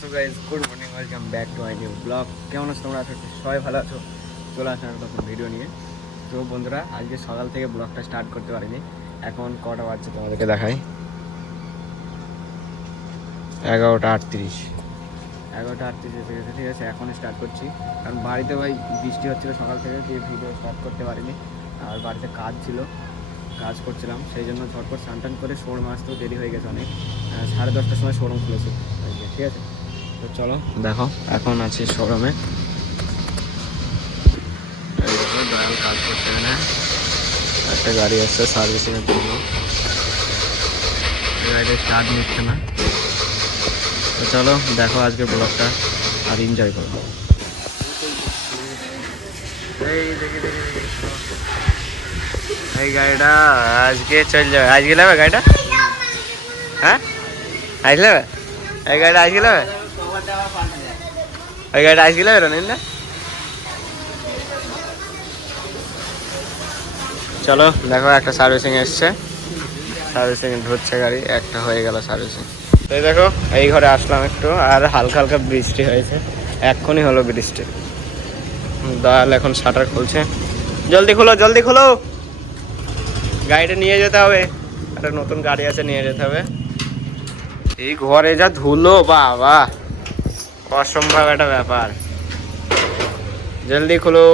So guys, good morning, welcome back to my new blog. কেমন আছো তোমরা? সবাই ভালো আছো? চলে আসলাম নতুন ভিডিও নিয়ে। তো বন্ধুরা, আজকে সকাল থেকে ব্লগটা স্টার্ট করতে পারিনি। এখন কটা বাজছে তোমাদেরকে দেখাই। 11:38 এসে গেছে, ঠিক আছে। এখন স্টার্ট করছি, কারণ বাড়িতে ভাই বৃষ্টি হচ্ছিলো সকাল থেকে, দিয়ে ভিডিও স্টার্ট করতে পারিনি। আর বাড়িতে কাজ ছিল, কাজ করছিলাম, সেই জন্য ঝটপট স্নান টান করে শোরুম আসতেও দেরি হয়ে গেছে অনেক। 10:30টার সময় শোরুম খুলেছে আজকে, ঠিক আছে। তো চলো দেখো, এখন আছি শোরুমে। দয়াল কাজ করতে না, একটা গাড়ি আসছে সার্ভিসিংয়ের জন্য, গাড়িটা স্টার্ট নিচ্ছে না। তো চলো দেখো আজকের ব্লগটা আর এনজয় করো। এই গাড়িটা আজকে চল যাবে, আজকে নেবে গাড়িটা। হ্যাঁ আজকে নেবে এই গাড়িটা, আজকে নেবে ওই গাড়িটা, আজকে নেবে রনিন না। চলো দেখো, একটা সার্ভিসিং এসছে, সার্ভিসিং ধরছে গাড়ি, একটা হয়ে গেল সার্ভিসিং। তো দেখো এই ঘরে আসলাম একটু, আর হালকা হালকা বৃষ্টি হয়েছে, এক্ষুনি হলো বৃষ্টি। দয়াল এখন শাটার খুলছে, জলদি খোলো জলদি খোলো, গাড়িটা নিয়ে যেতে হবে, একটা নতুন গাড়ি আছে নিয়ে যেতে হবে। এই ঘরে যা ধুলো, বাবা অসম্ভব একটা ব্যাপার। জলদি খোলো।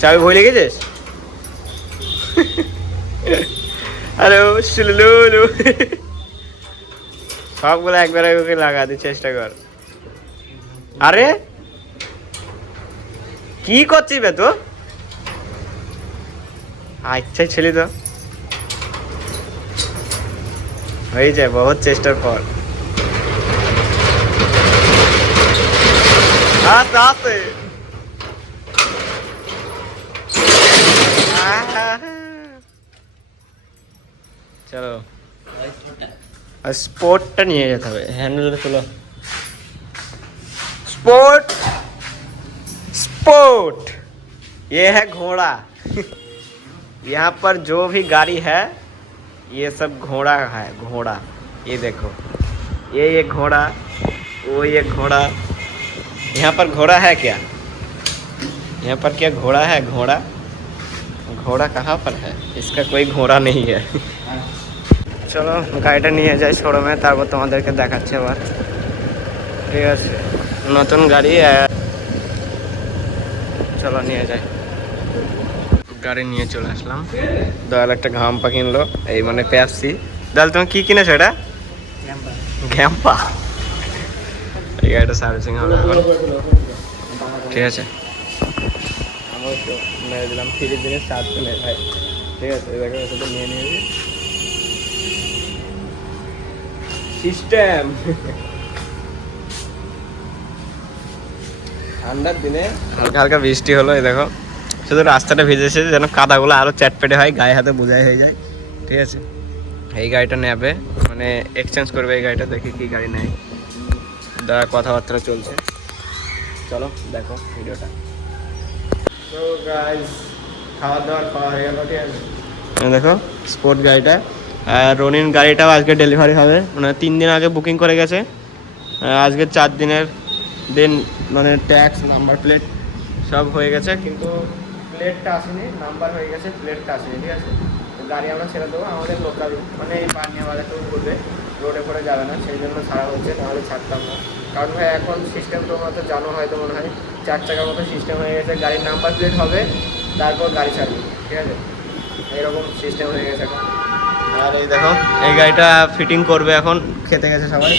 চাবি ভুলে গেছিস? আরে শুনলু, সবগুলো একবারে ওকে লাগাতে চেষ্টা কর। আরে কি করছিস বে তো? আচ্ছাই ছিলি তো, হয়ে যায় বহুত চেষ্টার পর। আস্তে আস্তে, চলো स्पोर्ट नहीं है था हैंडल चलो स्पोर्ट स्पोर्ट ये है घोड़ा। यहाँ पर जो भी गाड़ी है ये सब घोड़ा है, घोड़ा। ये देखो, ये घोड़ा, वो ये घोड़ा। यहाँ पर घोड़ा है क्या? यहाँ पर क्या घोड़ा है? घोड़ा घोड़ा कहाँ पर है? इसका कोई घोड़ा नहीं है। চলো গাড়িটা নিয়ে যাই শোরুমে, তারপর তোমাদেরকে দেখাচ্ছি আবার, ঠিক আছে। নতুন গাড়ি, চলো নিয়ে যাই। গাড়ি নিয়ে চলে আসলাম। দয়াল একটা ঘাম্পা কিনলো, এই মানে পেপসি। দয়াল তুমি কি কিনেছো? এটা ঘ্যাম্পা। এই গাড়িটা সার্ভিসিং হবে এখন, ঠিক আছে। আমার তো মেরে দিলাম ফ্রির দিনে চার্জ তো নেই ভাই, ঠিক আছে। দেখো এটা নিয়ে নিয়েছি সিস্টেম। ঠান্ডার দিনে হালকা হালকা বৃষ্টি হলো, এই দেখো শুধু রাস্তাটা ভিজেছে, যেন কাদাগুলো আরো চ্যাটপেটে হয়, গায়ে হাতে বোঝাই হয়ে যায়, ঠিক আছে। এই গাড়িটা নেবে, মানে এক্সচেঞ্জ করবে এই গাড়িটা, দেখি কি গাড়ি নেয়। দাঁড়া, কথাবার্তা চলছে, চলো দেখো ভিডিওটা। তো গাইস, খাওয়া দাওয়া খাওয়া হয়ে গেল, ঠিক আছে। দেখো স্পোর্ট গাড়িটা, আর রনির গাড়িটাও আজকে ডেলিভারি হবে, মানে 3 দিন আগে বুকিং করে গেছে, আজকে 4 দিনের দিন, মানে ট্যাক্স নাম্বার প্লেট সব হয়ে গেছে, কিন্তু প্লেটটা আসেনি, নাম্বার হয়ে গেছে, প্লেটটা আসেনি, ঠিক আছে। তো গাড়ি আমরা ছেড়ে দেবো আমাদের লোকাল, মানে এই পানিয়া বাজারটাও ঘুরবে, রোডে করে যাবে না, সেই জন্য ছাড়া হচ্ছে, নাহলে ছাড়তাম না। কারণ ভাই এখন সিস্টেম তোমরা তো জানো হয়তো, মনে হয় 4 চাকার মতো সিস্টেম হয়ে গেছে, গাড়ির নাম্বার প্লেট হবে তারপর গাড়ি ছাড়বে, ঠিক আছে। এইরকম সিস্টেম হয়ে গেছে এখন। আর এই দেখো এই গাড়িটা ফিটিং করবে এখন, খেতে গেছে সবাই,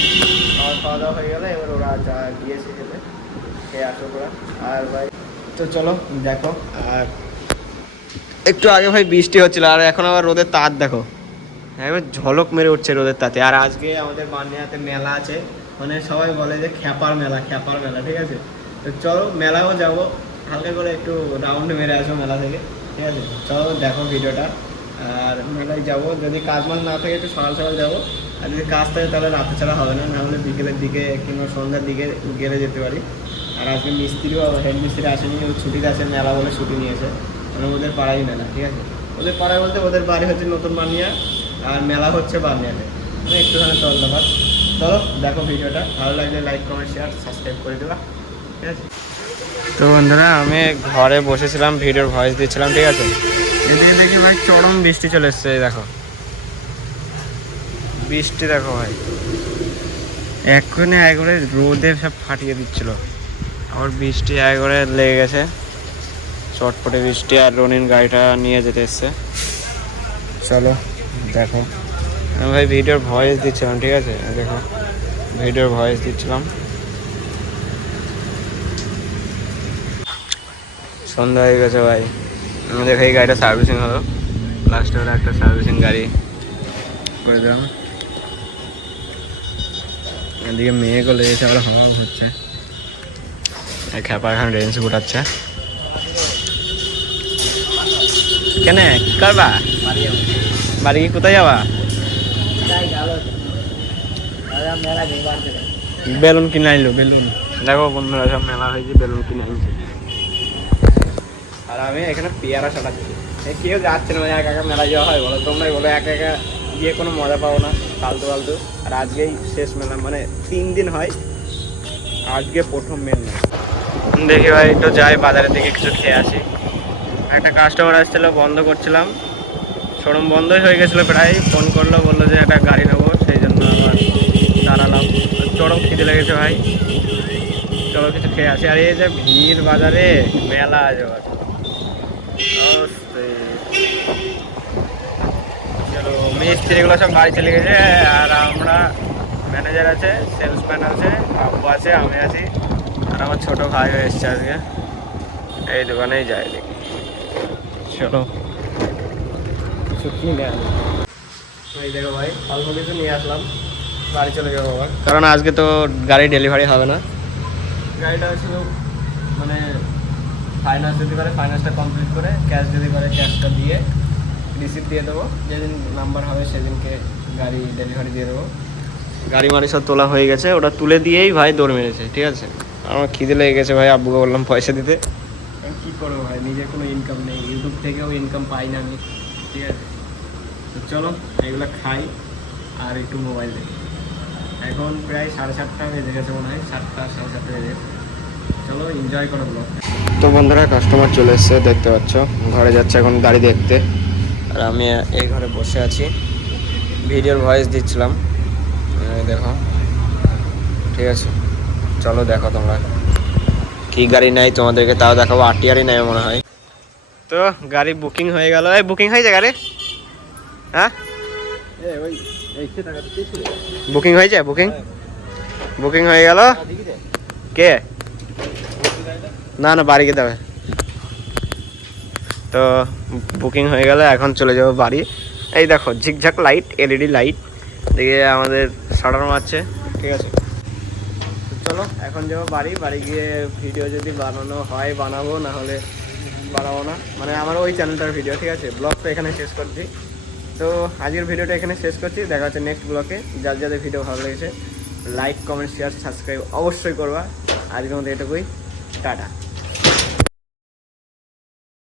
আমার খাওয়া দাওয়া হয়ে গেলে এবার ওরা যা গিয়েছে খেতে, খেয়ে আসো ওরা। আর ভাই তো চলো দেখো, আর একটু আগে ভাই বৃষ্টি হচ্ছিল, আর এখন আবার রোদের তাপ দেখো, এবার ঝলক মেরে উঠছে রোদের তাতে। আর আজকে আমাদের বানিয়াতে মেলা আছে, মানে সবাই বলে যে খ্যাপার মেলা, খ্যাপার মেলা, ঠিক আছে। তো চলো মেলাও যাবো, হালকা করে একটু রাউন্ড মেরে আসবো মেলা থেকে, ঠিক আছে। চলো দেখো ভিডিওটা। আর মেলায় যাবো, যদি কাজ মাজ না থাকে একটু সকাল সকাল যাবো, আর যদি কাজ থাকে তাহলে রাতে ছাড়া হবে না, নাহলে বিকেলের দিকে কিংবা সন্ধ্যার দিকে গেলে যেতে পারি। আর আজকে মিস্ত্রিও, হেড মিস্ত্রি আসেনি, ও ছুটিতে আছে, মেলা বলে ছুটি নিয়েছে, মানে ওদের পাড়াই মেলা, ঠিক আছে। ওদের পাড়ায় বলতে ওদের বাড়ি হচ্ছে নতুন বানিয়া, আর মেলা হচ্ছে বানিয়াতে, মানে একটুখানি তল্লাবাদ। চলো দেখো ভিডিওটা, ভালো লাগলে লাইক কমেন্ট শেয়ার সাবস্ক্রাইব করে দেবা, ঠিক আছে। তো বন্ধুরা আমি ঘরে বসেছিলাম, ভিডিওর ভয়েস দিচ্ছিলাম, ঠিক আছে। এদিকে দেখি ভাই চরম বৃষ্টি চলে এসছে, দেখো বৃষ্টি, দেখো ভাই এক্ষুনি একবারে রোদে সব ফাটিয়ে দিচ্ছিল, আবার বৃষ্টি একবারে লেগে গেছে, চটপটে বৃষ্টি। আর রনিন গাড়িটা নিয়ে যেতে এসছে, চলো দেখো। আমি ভাই ভিডিওর ভয়েস দিচ্ছিলাম, ঠিক আছে, দেখো ভিডিওর ভয়েস দিচ্ছিলাম। সন্ধ্যা হয়ে গেছে ভাই, দেখো এই গাড়িটা সার্ভিসিং হলো, লাস্টে হলো একটা সার্ভিসিং গাড়ি করে দিলাম। এদিকে মেয়েকে লেগেছে, আবার হাওয়া হচ্ছে, খ্যাপা এখন রেঞ্জ উঠাচ্ছে। কেন কি করবা, বাড়ি কি কোথায় যাবা? বেলুন কিনে আনলো, বেলুন দেখো বন্ধুরা সব মেলা হয়েছে, বেলুন কিনে আনছে। আর আমি এখানে পেয়ারা চালাচ্ছি, কেউ যাচ্ছে না, একা একা মেলা যাওয়া হয় বলো, তোমরাই বলো, একা একা গিয়ে কোনো মজা পাবো না, ফালতু ফালতু। আর আজকেই শেষ মেলা, মানে 3 দিন হয়, আজকে প্রথম মেলা। দেখি ভাই একটু যাই বাজারের দিকে, কিছু খেয়ে আসি। একটা কাস্টমার আসছিল, বন্ধ করছিলাম, শোরুম বন্ধই হয়ে গেছিলো প্রায়, ফোন করলো, বললো যে একটা গাড়ি নেবো, সেই জন্য আবার দাঁড়ালাম। চরম খিদে লেগেছে ভাই, চলো কিছু খেয়ে আসি। আর এই যে ভিড় বাজারে, মেলা আছে চলো, মিস্ত্রিগুলো সব গাড়ি চলে গেছে, আর আমরা ম্যানেজার আছে, সেলসম্যান আছে, আব্বু আছে, আমি আছি, আর আমার ছোটো ভাই এসছে আজকে, এই দোকানেই যায় দেখি। চলো শুকিয়ে নেই, এই দেখো ভাই অল্প কিছু নিয়ে আসলাম, বাড়ি চলে যাবো আবার, কারণ আজকে তো গাড়ি ডেলিভারি হবে না। গাড়িটা হচ্ছিল মানে ফাইন্যান্স যদি করে ফাইন্যান্সটা কমপ্লিট করে, ক্যাশ যদি করে ক্যাশটা দিয়ে রিসিপ্ট দিয়ে দেবো, যেদিন নাম্বার হবে সেদিনকে গাড়ি ডেলিভারি দিয়ে দেবো। গাড়ি মারি সব তোলা হয়ে গেছে, ওটা তুলে দিয়েই ভাই দৌড় মেরেছে, ঠিক আছে। আমার খিদে লেগে গেছে ভাই, আব্বুকে বললাম পয়সা দিতে, কী করবো ভাই, নিজের কোনো ইনকাম নেই, ইউটিউব থেকেও ইনকাম পাই না আমি, ঠিক আছে। তো চলো এগুলো খাই আর একটু মোবাইল দেখি। এখন প্রায় 7:30 বেজে গেছে মনে হয়, 7টা 7:30 বেজে গেছে। চলো এনজয় করো ব্লগ। তো বন্ধুরা কাস্টমার চলে এসছে, দেখতে পাচ্ছ, ঘরে যাচ্ছে এখন গাড়ি দেখতে, আর আমি এই ঘরে বসে আছি, ভিডিওর ভয়েস দিচ্ছিলাম, দেখো, ঠিক আছে। চলো দেখো তোমরা কি গাড়ি নেয়, তোমাদেরকে তাও দেখাবো, আরটিআরই নেয় মনে হয়। তো গাড়ি বুকিং হয়ে গেল, এই বুকিং হয়েছে গাড়ি, হ্যাঁ বুকিং হয়েছে, বুকিং বুকিং হয়ে গেল। কে না না বাড়ি যেতে হবে, তো বুকিং হয়ে গেল, এখন চলে যাবো বাড়ি। এই দেখো ঝিকঝাক লাইট, এলইডি লাইট, দেখে আমাদের শাটার মারছে, ঠিক আছে। চলো এখন যাবো বাড়ি, বাড়ি গিয়ে ভিডিও যদি বানানো হয় বানাবো, না হলে বানাবো না, মানে আমার ওই চ্যানেলটার ভিডিও, ঠিক আছে। ব্লগটা এখানে শেষ করছি, তো আজকের ভিডিওটা এখানে শেষ করছি, দেখা হচ্ছে নেক্সট ব্লগে। যার যাদের ভিডিও ভালো লেগেছে লাইক কমেন্ট শেয়ার সাবস্ক্রাইব অবশ্যই করবা। আজকের মধ্যে এটুকুই, টাটা।